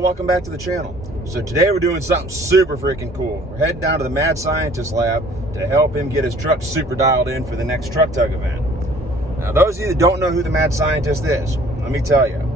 y'all, welcome back to the channel. So today we're doing something super freaking cool. We're heading down to the Mad Scientist lab to help him get his truck super dialed in for the next truck tug event. Now those of you that don't know who the Mad Scientist is, let me tell you.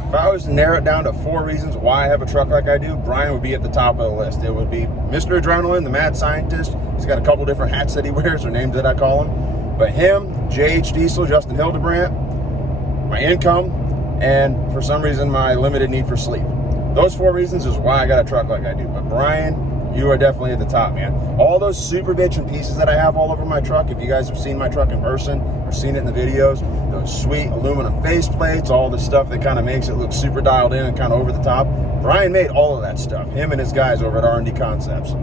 If I was to narrow it down to 4 reasons why I have a truck like I do, Brian would be at the top of the list. It would be Mr. Adrenaline, the Mad Scientist. He's got a couple different hats that he wears, or names that I call him. But him, JH Diesel, Justin Hildebrandt, my income, and for some reason, my limited need for sleep. Those 4 reasons is why I got a truck like I do. But Brian, you are definitely at the top, man. All those super bitchin' pieces that I have all over my truck, if you guys have seen my truck in person or seen it in the videos, those sweet aluminum face plates, all the stuff that kind of makes it look super dialed in and kind of over the top, Brian made all of that stuff, him and his guys over at R&D Concepts.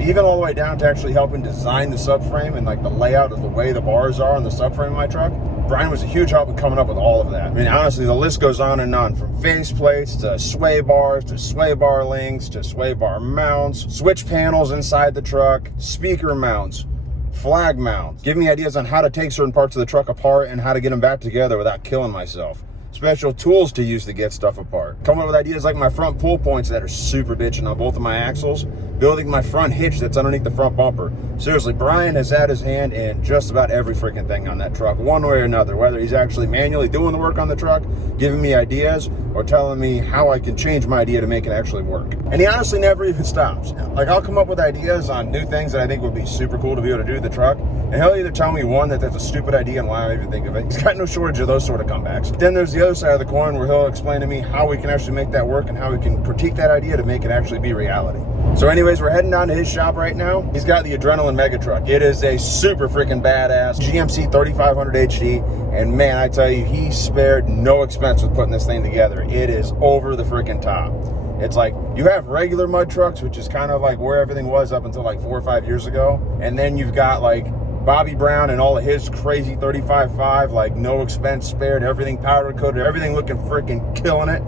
Even all the way down to actually helping design the subframe and like the layout of the way the bars are on the subframe of my truck. Brian was a huge help in coming up with all of that. I mean, honestly, the list goes on and on, from face plates to sway bars to sway bar links to sway bar mounts, switch panels inside the truck, speaker mounts, flag mounts. Give me ideas on how to take certain parts of the truck apart and how to get them back together without killing myself. Special tools to use to get stuff apart. Coming up with ideas like my front pull points that are super bitching on both of my axles. Building my front hitch that's underneath the front bumper. Seriously, Brian has had his hand in just about every freaking thing on that truck, one way or another, whether he's actually manually doing the work on the truck, giving me ideas, or telling me how I can change my idea to make it actually work. And he honestly never even stops. Like, I'll come up with ideas on new things that I think would be super cool to be able to do with the truck, and he'll either tell me, one, that that's a stupid idea and why I even think of it. He's got no shortage of those sort of comebacks. Then there's the other side of the coin where he'll explain to me how we can actually make that work and how we can critique that idea to make it actually be reality. So anyways, we're heading down to his shop right now. He's got the Adrenaline Mega Truck. It is a super freaking badass GMC 3500 HD. And man, I tell you, he spared no expense with putting this thing together. It is over the freaking top. It's like, you have regular mud trucks, which is kind of like where everything was up until like 4 or 5 years ago. And then you've got like Bobby Brown and all of his crazy 35.5, like no expense spared, everything powder coated, everything looking freaking killing it.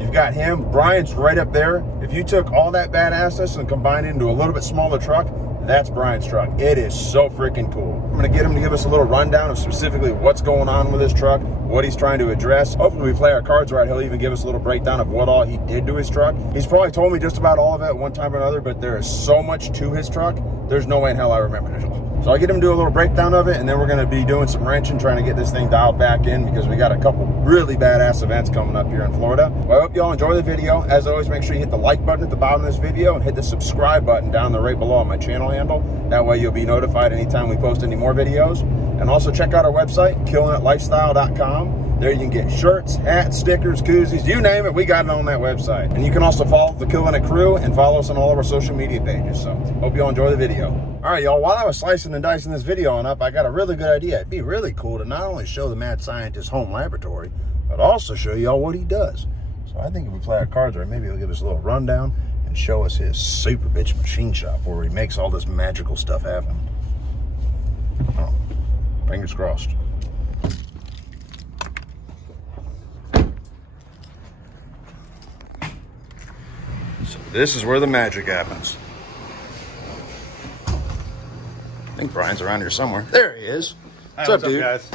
You've got him. Brian's right up there. If you took all that badassness and combined it into a little bit smaller truck, that's Brian's truck. It is so freaking cool. I'm gonna get him to give us a little rundown of specifically what's going on with his truck, what he's trying to address. Hopefully we play our cards right. He'll even give us a little breakdown of what all he did to his truck. He's probably told me just about all of it at one time or another, but there is so much to his truck, there's no way in hell I remember it all. So I'll get him to do a little breakdown of it, and then we're gonna be doing some wrenching, trying to get this thing dialed back in, because we got a couple really badass events coming up here in Florida. Well, I hope y'all enjoy the video. As always, make sure you hit the like button at the bottom of this video and hit the subscribe button down there right below on my channel handle. That way you'll be notified anytime we post any more videos. And also check out our website, killinlifestyle.com. There you can get shirts, hats, stickers, koozies, you name it, we got it on that website. And you can also follow the Killin It crew and follow us on all of our social media pages. So hope y'all enjoy the video. All right, y'all, while I was slicing and dicing this video on up, I got a really good idea. It'd be really cool to not only show the Mad Scientist home laboratory, but also show y'all what he does. So I think if we play our cards right, maybe he'll give us a little rundown and show us his super bitch machine shop where he makes all this magical stuff happen. Oh, fingers crossed. So this is where the magic happens. I think Brian's around here somewhere. There he is. Hi, what's up, dude? guys?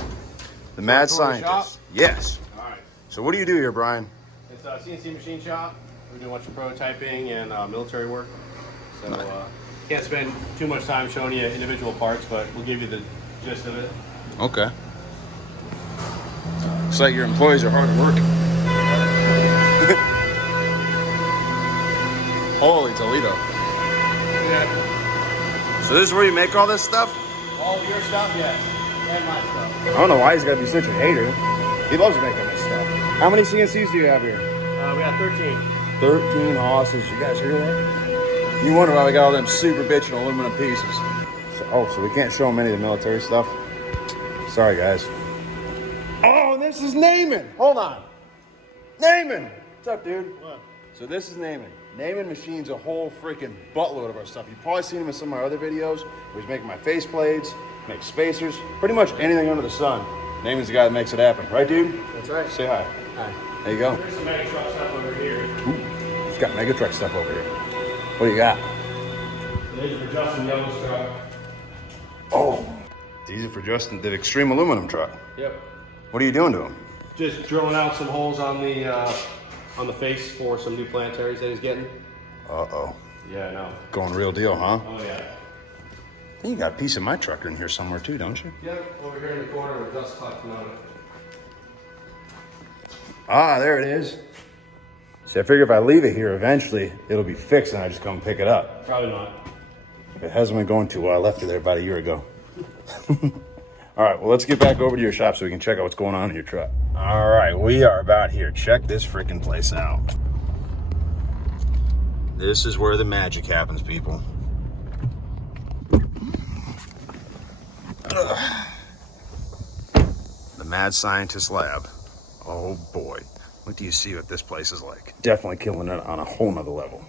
The Mad Scientist. Yes. All right. So what do you do here, Brian? It's a CNC machine shop. We do a bunch of prototyping and military work. So can't spend too much time showing you individual parts, but we'll give you the gist of it. Okay. Looks like your employees are hard at work. Holy Toledo. Yeah. So this is where you make all this stuff? All your stuff, yes. And my stuff. I don't know why he's got to be such a hater. He loves making this stuff. How many CNCs do you have here? We have 13. 13 hosses. You guys hear that? You wonder why we got all them super bitchin' aluminum pieces. So we can't show them any of the military stuff? Sorry, guys. Oh, this is Naaman. Hold on. Naaman. What's up, dude? What? So this is Naaman. Naming machines a whole freaking buttload of our stuff. You've probably seen him in some of my other videos where he's making my face plates, makes spacers, pretty much anything under the sun. Naming's the guy that makes it happen. Right, dude? That's right. Say hi. Hi. There you go. There's some mega truck stuff over here. Ooh, he's got mega truck stuff over here. What do you got? These are for Justin Young's truck. Oh, these are for Justin, the extreme aluminum truck. Yep. What are you doing to him? Just drilling out some holes on the face for some new plantaries that he's getting. Uh-oh. Yeah, I know. Going real deal, huh? Oh yeah. I think you got a piece of my truck in here somewhere too, don't you? Yep, over here in the corner with dust collecting on it. Ah, there it is. See, I figure if I leave it here, eventually it'll be fixed and I just come pick it up. Probably not. It hasn't been going too well. I left it there about a year ago. All right, well, let's get back over to your shop so we can check out what's going on in your truck. All right, we are about here. Check this freaking place out. This is where the magic happens, people. Ugh. The Mad Scientist Lab. Oh boy, what do you see what this place is like? Definitely killing it on a whole nother level.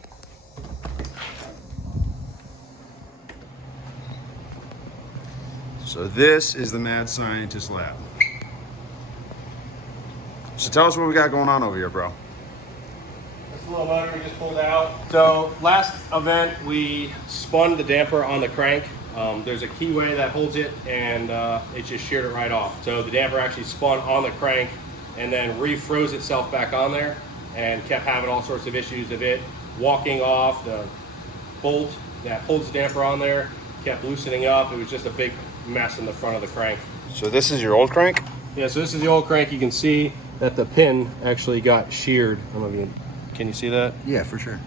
So this is the Mad Scientist Lab. So tell us what we got going on over here, bro. This little motor we just pulled out. So last event we spun the damper on the crank. There's a keyway that holds it and it just sheared it right off. So the damper actually spun on the crank and then refroze itself back on there and kept having all sorts of issues of it walking off. The bolt that holds the damper on there kept loosening up. It was just a big mess in the front of the crank. So this is your old crank? Yeah, so this is the old crank. You can see that the pin actually got sheared. Can you see that? Yeah, for sure.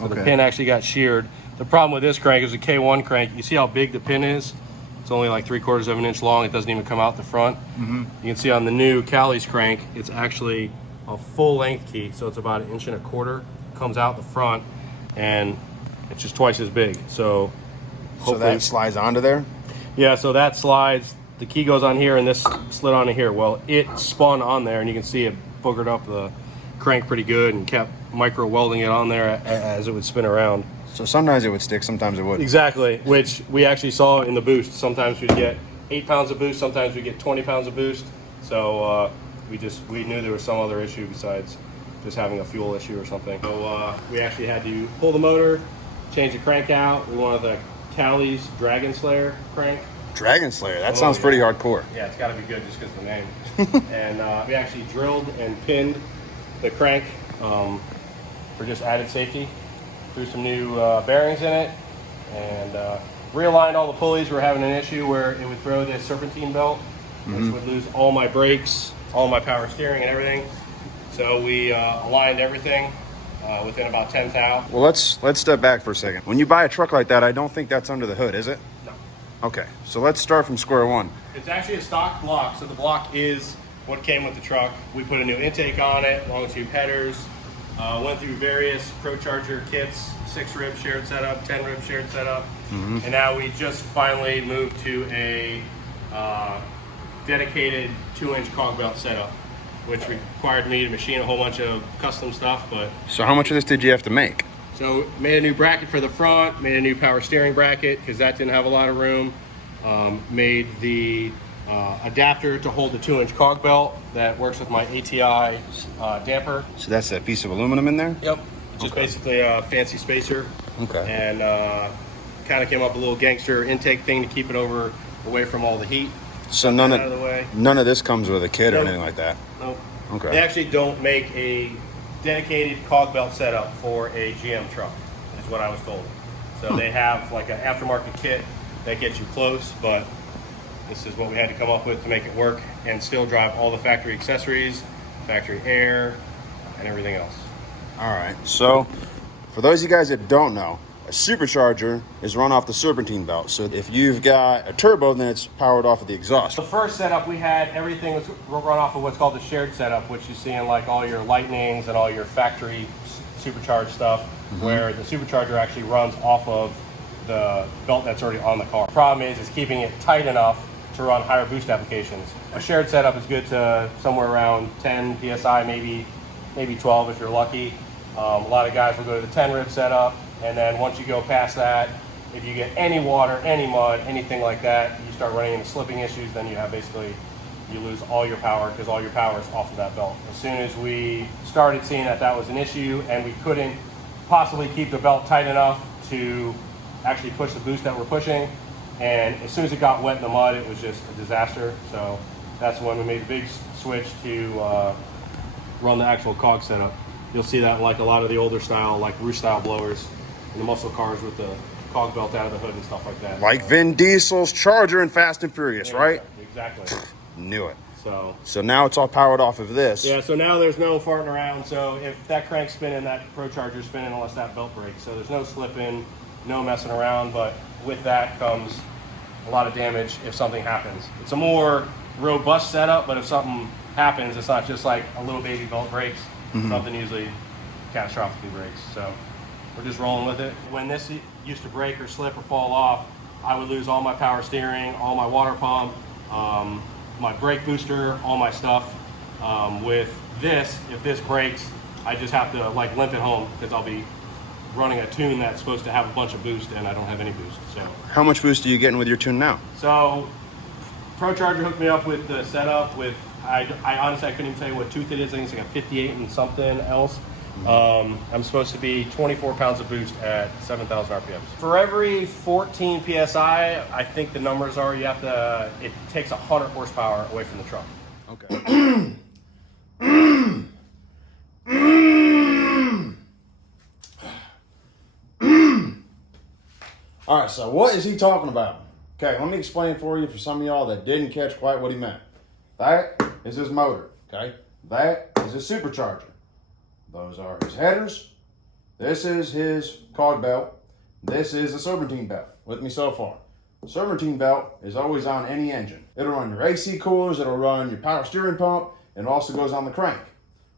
So the pin actually got sheared. The problem with this crank is a K1 crank. You see how big the pin is? It's only like 3/4 of an inch long. It doesn't even come out the front. You can see on the new Callie's crank, it's actually a full length key. So it's about 1.25 inches. Comes out the front and it's just twice as big. So hopefully that slides onto there? Yeah, so that slides, the key goes on here and this slid onto here. Well, it spun on there and you can see it boogered up the crank pretty good and kept micro welding it on there as it would spin around. So sometimes it would stick, sometimes it wouldn't. Exactly, which we actually saw in the boost. Sometimes we'd get 8 pounds of boost, sometimes we get 20 pounds of boost. So we knew there was some other issue besides just having a fuel issue or something. So we actually had to pull the motor, change the crank out. We wanted the Callie's Dragon Slayer crank. Dragon Slayer, that sounds pretty hardcore. Yeah, it's got to be good just because of the name. And we actually drilled and pinned the crank for just added safety. Threw some new bearings in it and realigned all the pulleys. We were having an issue where it would throw this serpentine belt, which would lose all my brakes, all my power steering and everything. So we aligned everything within about 10 thou. Well, let's step back for a second. When you buy a truck like that, I don't think that's under the hood, is it? No. Okay, so let's start from square one. It's actually a stock block, so the block is what came with the truck. We put a new intake on it, long tube headers, went through various ProCharger kits, 6-rib shared setup, 10-rib shared setup, and now we just finally moved to a dedicated 2-inch cog belt setup, which required me to machine a whole bunch of custom stuff. But So how much of this did you have to make? so made a new bracket for the front, made a new power steering bracket because that didn't have a lot of room. Made the adapter to hold the 2-inch cog belt that works with my ATI damper. So that's that piece of aluminum in there? Yep. Just basically a fancy spacer. Okay. And kind of came up with a little gangster intake thing to keep it away from all the heat. So none out of the way. none of this comes with a kit or Nope. anything like that? Nope. Okay. They actually don't make a dedicated cog belt setup for a GM truck, is what I was told. So they have like an aftermarket kit that gets you close, but this is what we had to come up with to make it work and still drive all the factory accessories, factory air, and everything else. All right, so for those of you guys that don't know, a supercharger is run off the serpentine belt. So if you've got a turbo, then it's powered off of the exhaust. The first setup we had, everything was run off of what's called the shared setup, which you see in like all your Lightnings and all your factory supercharged stuff, where the supercharger actually runs off of the belt that's already on the car. The problem is keeping it tight enough to run higher boost applications. A shared setup is good to somewhere around 10 PSI, maybe 12 if you're lucky. A lot of guys will go to the 10 rib setup, and then once you go past that, if you get any water, any mud, anything like that, you start running into slipping issues, then you have basically, you lose all your power because all your power is off of that belt. As soon as we started seeing that that was an issue and we couldn't possibly keep the belt tight enough to actually push the boost that we're pushing, and as soon as it got wet in the mud, it was just a disaster. So that's when we made the big switch to run the actual cog setup. You'll see that in like a lot of the older style, like Roost style blowers and the muscle cars with the cog belt out of the hood and stuff like that. Like Vin Diesel's Charger in Fast and Furious, Yeah, right? Exactly. Knew it. So now it's all powered off of this. yeah, so now there's no farting around. So if that crank's spinning, that ProCharger's spinning unless that belt breaks. So there's no slipping, no messing around, but with that comes a lot of damage if something happens. It's a more robust setup, but if something happens, it's not just like a little baby belt breaks. Something usually catastrophically breaks. So we're just rolling with it. When this used to break or slip or fall off, I would lose all my power steering, all my water pump, my brake booster, all my stuff. With this, if this breaks, I just have to like limp it home because I'll be running a tune that's supposed to have a bunch of boost and I don't have any boost. So How much boost are you getting with your tune now? so ProCharger hooked me up with the setup with, I honestly, I couldn't even tell you what tooth it is. I think it's like a 58 and something else. I'm supposed to be 24 pounds of boost at 7,000 RPMs. For every 14 PSI, I think the numbers are, you have to, it takes 100 horsepower away from the truck. Okay. All right, so what is he talking about? Okay, let me explain for you for some of y'all that didn't catch quite what he meant. That is his motor, okay? That is his supercharger. Those are his headers. This is his cog belt. This is the serpentine belt. With me so far. The serpentine belt is always on any engine. It'll run your AC coolers, it'll run your power steering pump, and it also goes on the crank.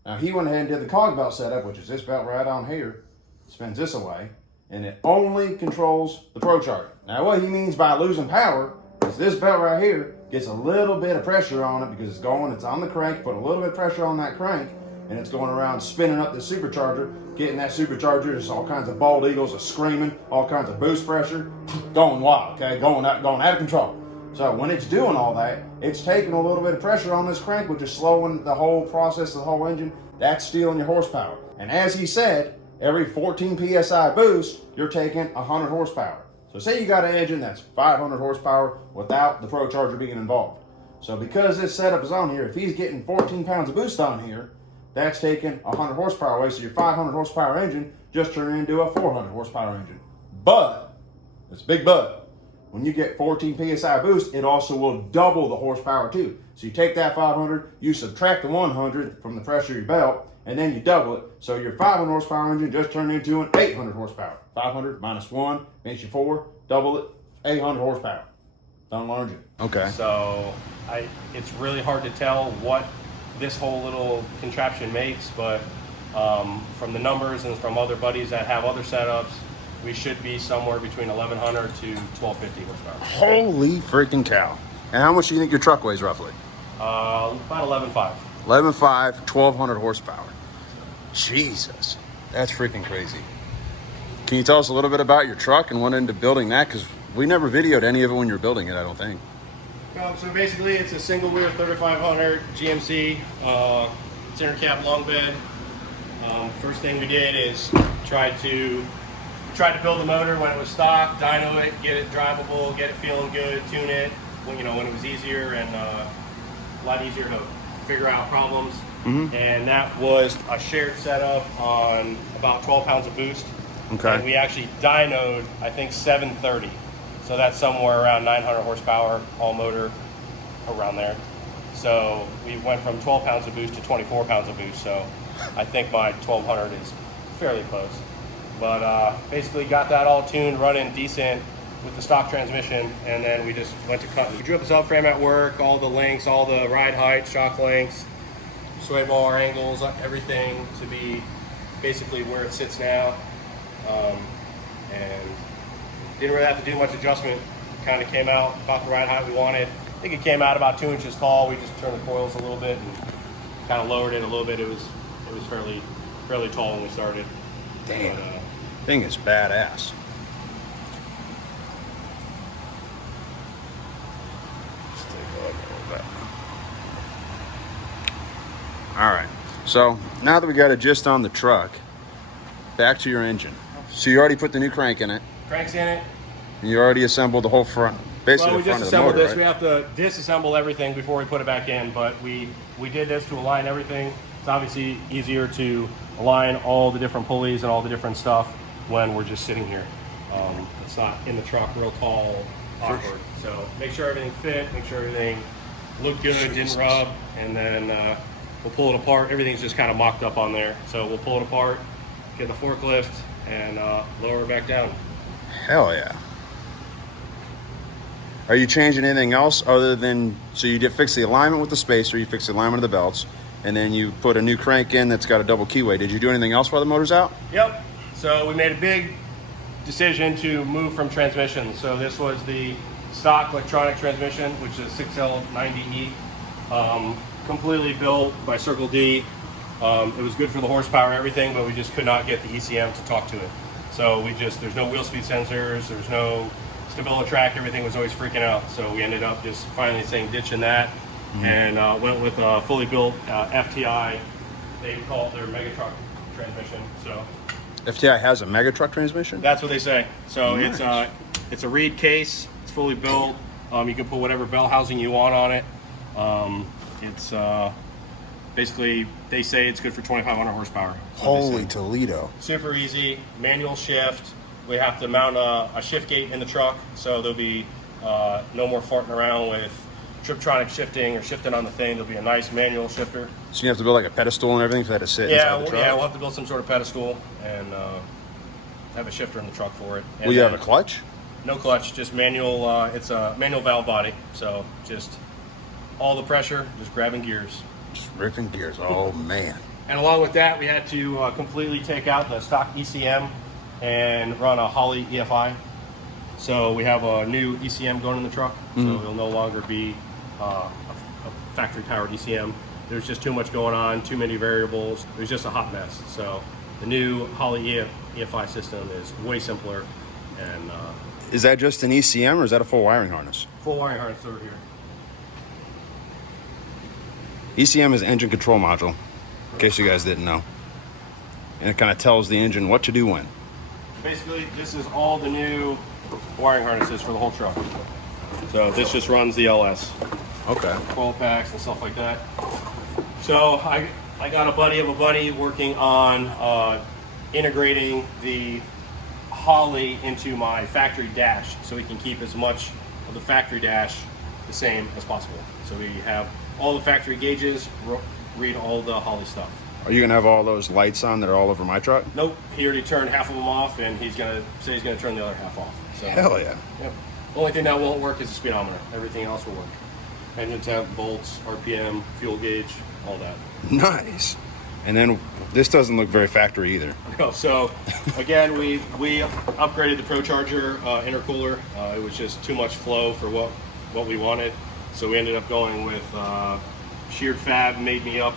Now he went ahead and did the cog belt setup, which is this belt right on here. Spins this away, and it only controls the ProCharger. Now what he means by losing power is this belt right here gets a little bit of pressure on it because it's on the crank, put a little bit of pressure on that crank, and it's going around spinning up the supercharger, getting that supercharger, just all kinds of bald eagles are screaming, all kinds of boost pressure, going wild, okay, going out of control. So when it's doing all that, it's taking a little bit of pressure on this crank, which is slowing the whole process of the whole engine. That's stealing your horsepower. And as he said, every 14 PSI boost, you're taking 100 horsepower. So say you got an engine that's 500 horsepower without the ProCharger being involved. So because this setup is on here, if he's getting 14 pounds of boost on here, that's taking 100 horsepower away. So your 500 horsepower engine just turned into a 400 horsepower engine. But, it's a big but, when you get 14 PSI boost, it also will double the horsepower too. So you take that 500, you subtract the 100 from the pressure of your belt, and then you double it. So your 500 horsepower engine just turned into an 800 horsepower. 500 minus 1 makes you 4, double it, 800 horsepower. Done learned you. Okay. So it's really hard to tell what this whole little contraption makes, but from the numbers and from other buddies that have other setups, we should be somewhere between 1,100 to 1,250 horsepower. Holy freaking cow. And how much do you think your truck weighs roughly? About 11.5. 11.5, 1,200 horsepower. Jesus, that's freaking crazy. Can you tell us a little bit about your truck and what into building that? Because we never videoed any of it when you were building it, I don't think. So basically it's a single wheel 3500 GMC, center cap long bed. First thing we did is tried to build the motor when it was stock, dyno it, get it drivable, get it feeling good, tune it when it was easier and a lot easier to figure out problems. And that was a shared setup on about 12 pounds of boost. Okay. And we actually dynoed, I think 730. So that's somewhere around 900 horsepower, all motor around there. So we went from 12 pounds of boost to 24 pounds of boost. So I think my 1200 is fairly close. But basically got that all tuned, running decent with the stock transmission, and then we just went to cut. We drew up a subframe at work, all the lengths, all the ride height, shock lengths, sway bar angles, everything to be basically where it sits now. And didn't really have to do much adjustment. Kind of came out about the ride height we wanted. I think it came out about 2 inches tall. We just turned the coils a little bit and kind of lowered it a little bit. It was fairly fairly tall when we started. Damn. But, Thing is badass. Let's take a look a little bit. All right. So now that we got a gist on the truck, back to your engine. So you already put the new crank in it. crank's in it. And you already assembled the whole front, basically Well, we the front just of the assembled motor, this. right? We have to disassemble everything before we put it back in, but we did this to align everything. It's obviously easier to align all the different pulleys and all the different stuff when we're just sitting here. It's not in the truck real tall, awkward. So make sure everything fit, make sure everything looked good, didn't rub, and then we'll pull it apart. Everything's just kind of mocked up on there. So we'll pull it apart, get the forklift, and lower it back down. Hell yeah. Are you changing anything else other than, so you did fix the alignment with the spacer, you fixed the alignment of the belts, and then you put a new crank in that's got a double keyway. Did you do anything else while the motor's out? Yep. So we made a big decision to move from transmission. So this was the stock electronic transmission, which is 6L90E, completely built by Circle D. It was good for the horsepower and everything, but we just could not get the ECM to talk to it. So there's no wheel speed sensors, there's no StabiliTrak, everything was always freaking out. So we ended up just finally saying ditching that and went with a fully built FTI. They call it their mega truck transmission. So FTI has a mega truck transmission? that's what they say. So Nice. it's a reed case. It's fully built. You can put whatever bell housing you want on it. It's basically, they say it's good for 2,500 horsepower. That's what they Holy say. Toledo. Super easy, manual shift. We have to mount a shift gate in the truck, so there'll be no more farting around with Triptronic shifting or shifting on the thing. There'll be a nice manual shifter. So you have to build like a pedestal and everything for that to sit Yeah, inside the truck? we'll have to build some sort of pedestal and have a shifter in the truck for it. And Will you have a then- clutch? No clutch, just manual. It's a manual valve body, so just all the pressure, just grabbing gears. Just ripping gears. Oh, man. And along with that, we had to completely take out the stock ECM and run a Holley EFI. So we have a new ECM going in the truck, so it'll no longer be a factory-powered ECM. There's just too much going on, too many variables. It was just a hot mess. So the new Holley EFI system is way simpler and Is that just an ECM or is that a full wiring harness? full wiring harness over here. ECM is engine control module, in case you guys didn't know. And it kind of tells the engine what to do when. Basically, this is all the new wiring harnesses for the whole truck. So this just runs the LS. Okay. 12 packs and stuff like that. So I got a buddy of a buddy working on integrating the Holley into my factory dash so we can keep as much of the factory dash the same as possible. So we have all the factory gauges, read all the Holley stuff. Are you going to have all those lights on that are all over my truck? Nope, he already turned half of them off and he's gonna turn the other half off. So, Hell yeah. yep. The only thing that won't work is the speedometer. Everything else will work. Engine temp, volts, RPM, fuel gauge, all that. Nice. And then this doesn't look very factory either. No, so again, we upgraded the ProCharger intercooler. It was just too much flow for what we wanted. So we ended up going with sheared fab, made me up.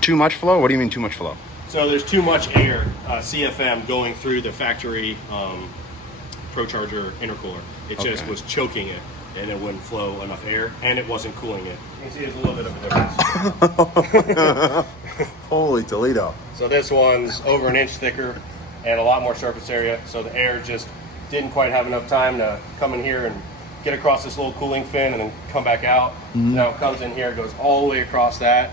Too much flow? What do you mean too much flow? So there's too much air, CFM, going through the factory ProCharger intercooler. It just Okay. was choking it, and it wouldn't flow enough air, and it wasn't cooling it. You can see there's a little bit of a difference. Holy Toledo. So this one's over an inch thicker and a lot more surface area, so the air just didn't quite have enough time to come in here and get across this little cooling fin and then come back out. Now it comes in here, goes all the way across that,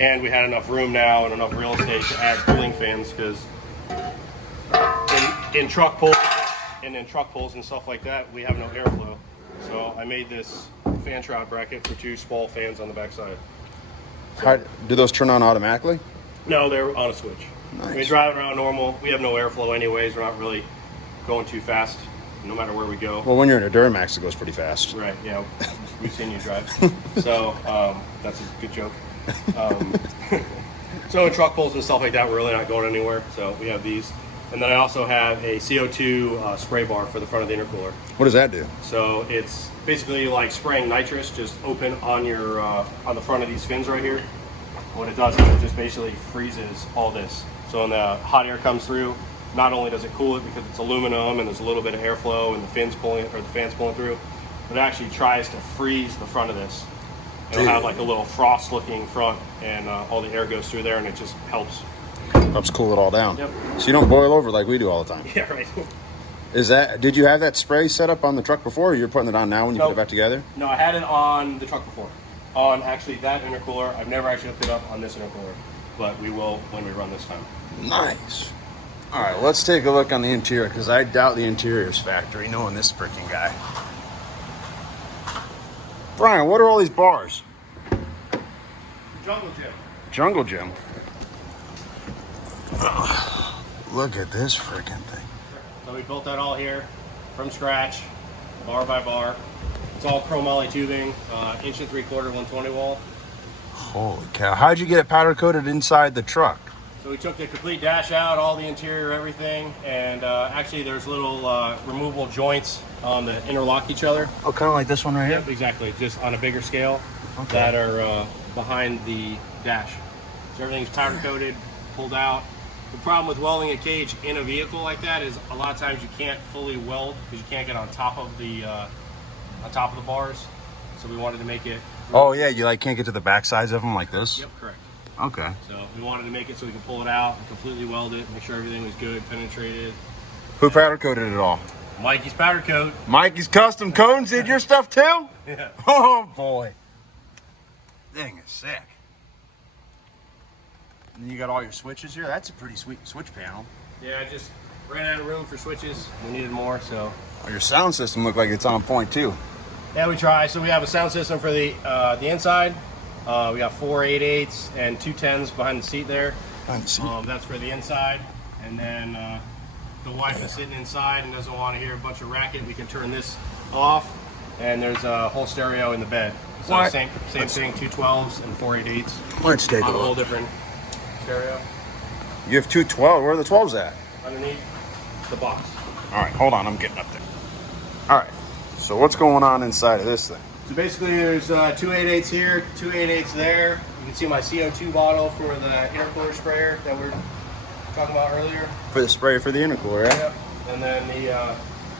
and we had enough room now and enough real estate to add cooling fins because in truck pulls and stuff like that, we have no airflow. So I made this fan shroud bracket for two small fans on the backside. How, do those turn on automatically? No, they're on a switch. Nice. We drive around normal. We have no airflow anyways. We're not really going too fast, no matter where we go. Well, when you're in a Duramax, it goes pretty fast. Right, yeah. We've seen you drive. So that's a good joke. So in truck pulls and stuff like that, we're really not going anywhere. So we have these. And then I also have a CO2 spray bar for the front of the intercooler. What does that do? So it's basically like spraying nitrous, just open on your on the front of these fins right here. What it does is it just basically freezes all this. So when the hot air comes through, not only does it cool it because it's aluminum and there's a little bit of airflow and the fans pulling through, but it actually tries to freeze the front of this. It'll have like a little frost looking front, and all the air goes through there, and it just helps Cool it all down. Yep. So you don't boil over like we do all the time. Yeah, right. Did you have that spray set up on the truck before, or you're putting it on now when you put it back together? No, I had it on the truck before. On actually that intercooler. I've never actually hooked it up on this intercooler, but we will when we run this time. Nice. All right, let's take a look on the interior, because I doubt the interior is factory, knowing this freaking guy. Brian, what are all these bars? Jungle Gym. Jungle Gym. Look at this freaking thing. So we built that all here from scratch, bar by bar. It's all chrome moly tubing, 1 3/4 120 wall. Holy cow. How'd you get it powder coated inside the truck? So we took the complete dash out, all the interior, everything, and actually there's little removable joints that interlock each other. Oh, kind of like this one right Yep, exactly, just on a bigger scale that are behind the dash. So everything's powder coated, pulled out. The problem with welding a cage in a vehicle like that is a lot of times you can't fully weld because you can't get on top of the bars. So we wanted to make it. Oh yeah, you like can't get to the back sides of them like this? Yep, correct. Okay. So we wanted to make it so we could pull it out and completely weld it, make sure everything was good, penetrated. Who powder coated it all? Mikey's powder coat. Mikey's Custom Cones did your stuff too? Yeah. Oh boy. Thing is sick. And then you got all your switches here. That's a pretty sweet switch panel. Yeah, I just ran out of room for switches. We needed more, so. Oh, your sound system looked like it's on point too. Yeah, we try. So we have a sound system for the inside. We got 4 8/8s and 2 10s behind the seat there. That's for the inside. And then the wife is sitting inside and doesn't want to hear a bunch of racket. We can turn this off, and there's a whole stereo in the bed. So What? same thing, 2 12s and 4 8/8s. Let's take a On a whole look. different stereo You have 2 12. Where are the 12s at? underneath the box. All right, hold on. I'm getting up there. All right. So what's going on inside of this thing? So basically there's 2 8/8s here, 2 8/8s there. You can see my CO2 bottle for the intercooler sprayer that we were talking about earlier. For the spray for the intercooler, right? Yep. And then the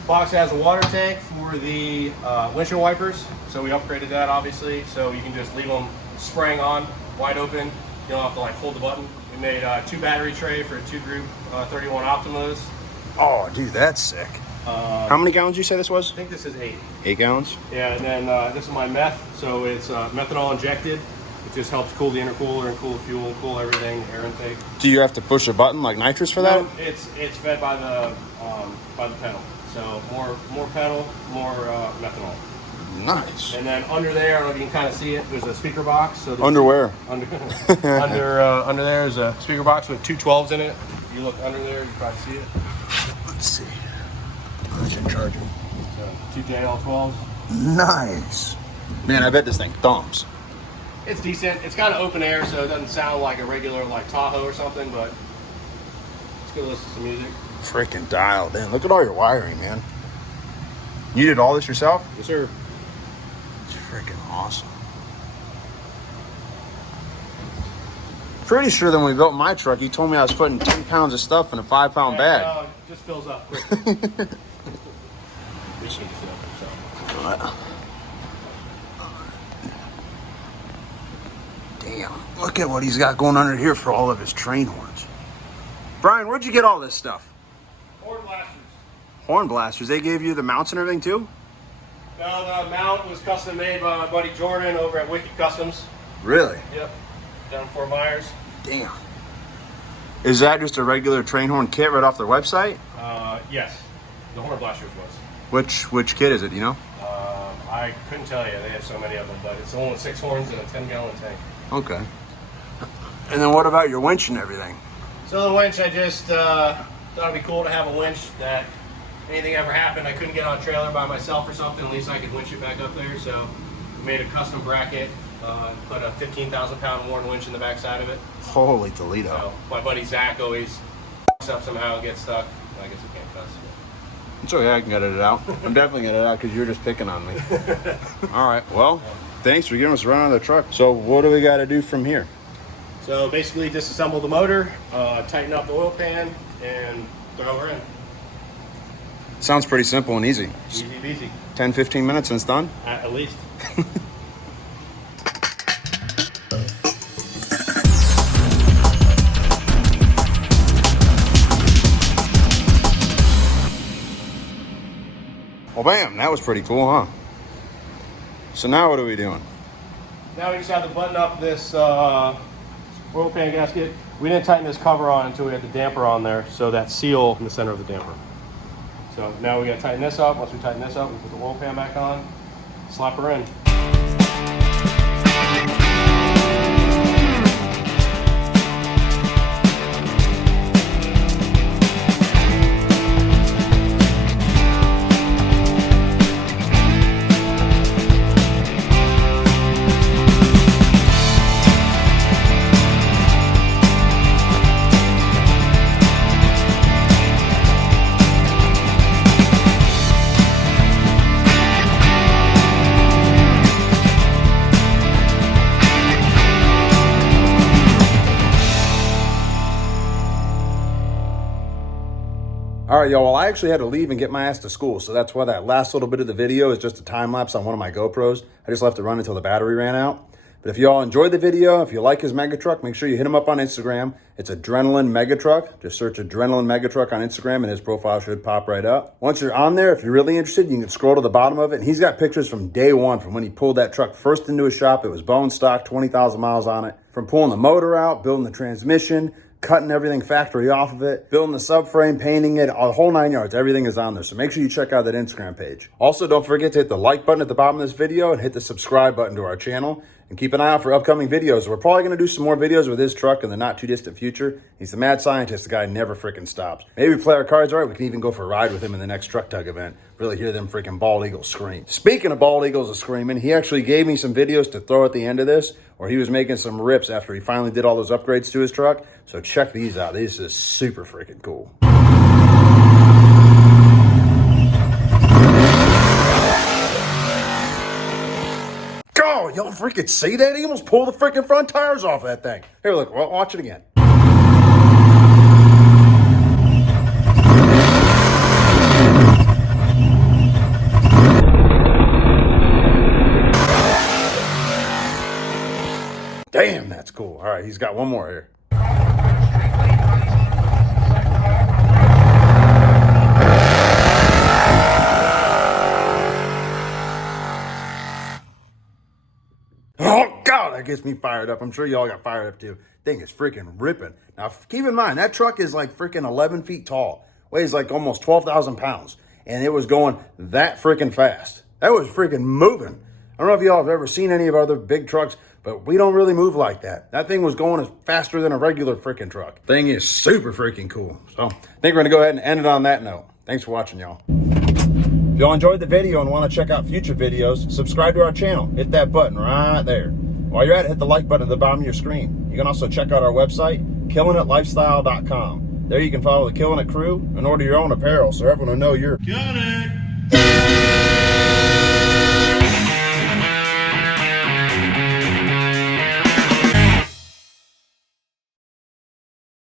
box has a water tank for the windshield wipers. So we upgraded that obviously. So you can just leave them spraying on, wide open. You don't have to like hold the button. We made 2 battery tray for 2 group 31 Optimas. Oh, dude, that's sick. How many gallons you say this was? I think this is 8. 8 gallons? Yeah, and then this is my meth. So it's methanol injected. It just helps cool the intercooler and cool the fuel and cool everything, air intake. Do you have to push a button like nitrous for that? No, it's fed by the pedal. So more pedal, more methanol. Nice. And then under there, I don't know if you can kind of see it. There's a speaker box. So Underwear. under there is a speaker box with 2 12s in it. If you look under there, you can probably see it. Let's see. I should charge it. So 2 JL 12s. Nice. Man, I bet this thing thumps. It's decent. It's kind of open air, so it doesn't sound like a regular like Tahoe or something, but it's good to listen to some music. Freaking dialed in. Look at all your wiring, man. You did all this yourself? Yes, sir. It's freaking awesome. Pretty sure that when we built my truck, he told me I was putting 10 pounds of stuff in a 5-pound bag. No, it just fills up quick. We should just sit up, so. Damn, look at what he's got going under here for all of his train horns. Brian, where'd you get all this stuff? Horn blasters. Horn blasters. They gave you the mounts and everything too? No, the mount was custom made by my buddy Jordan over at Wicked Customs. Really? Yep. Down in Fort Myers. Damn. Is that just a regular train horn kit right off their website? Yes. The horn blasters was. Which kit is it, do you know? I couldn't tell you. They have so many of them, but it's the one with 6 horns and a 10-gallon tank. Okay. And then what about your winch and everything? So the winch, I just thought it'd be cool to have a winch that anything ever happened, I couldn't get on a trailer by myself or something, at least I could winch it back up there. So we made a custom bracket, put a 15,000-pound Warren winch in the backside of it. Holy Toledo. So my buddy Zach always up somehow and gets stuck. I guess he can't cuss. It's okay, I can edit it out. I'm definitely going to edit it out because you're just picking on me. All right, well, thanks for giving us a run on the truck. So what do we got to do from here? So basically disassemble the motor, tighten up the oil pan, and throw her in. Sounds pretty simple and easy. Easy peasy. 10-15 minutes and it's done? At least. Well, bam, that was pretty cool, huh? So now what are we doing? Now we just have to button up this oil pan gasket. We didn't tighten this cover on until we had the damper on there, so that seal in the center of the damper. So now we gotta tighten this up. Once we tighten this up, we put the oil pan back on, slap her in. All right, y'all, well, I actually had to leave and get my ass to school, so that's why that last little bit of the video is just a time lapse on one of my GoPros. I just left it run until the battery ran out. But if y'all enjoyed the video, if you like his mega truck, make sure you hit him up on Instagram. It's Adrenaline Mega Truck. Just search Adrenaline Mega Truck on Instagram and his profile should pop right up. Once you're on there, if you're really interested, you can scroll to the bottom of it. And he's got pictures from day one, from when he pulled that truck first into his shop. It was bone stock, 20,000 miles on it. From pulling the motor out, building the transmission, cutting everything factory off of it, building the subframe, painting it, a whole 9 yards. Everything is on there. So make sure you check out that Instagram page. Also, don't forget to hit the like button at the bottom of this video and hit the subscribe button to our channel. And keep an eye out for upcoming videos. We're probably going to do some more videos with his truck in the not too distant future. He's the mad scientist. The guy never freaking stops. Maybe we play our cards right. We can even go for a ride with him in the next truck tug event. Really hear them freaking bald eagles scream. Speaking of bald eagles screaming, he actually gave me some videos to throw at the end of this where he was making some rips after he finally did all those upgrades to his truck. So check these out. This is super freaking cool. Oh, y'all freaking see that? He almost pulled the freaking front tires off that thing. Here, look, well, watch it again. Damn, that's cool. All right, he's got one more here. Oh, God, that gets me fired up. I'm sure y'all got fired up, too. Thing is freaking ripping. Now, keep in mind, that truck is like freaking 11 feet tall. Weighs like almost 12,000 pounds. And it was going that freaking fast. That was freaking moving. I don't know if y'all have ever seen any of our other big trucks, but we don't really move like that. That thing was going faster than a regular freaking truck. Thing is super freaking cool. So, I think we're going to go ahead and end it on that note. Thanks for watching, y'all. If y'all enjoyed the video and want to check out future videos, subscribe to our channel. Hit that button right there. While you're at it, hit the like button at the bottom of your screen. You can also check out our website, killin'itlifestyle.com. There you can follow the Killin' It crew and order your own apparel so everyone will know you're killing it.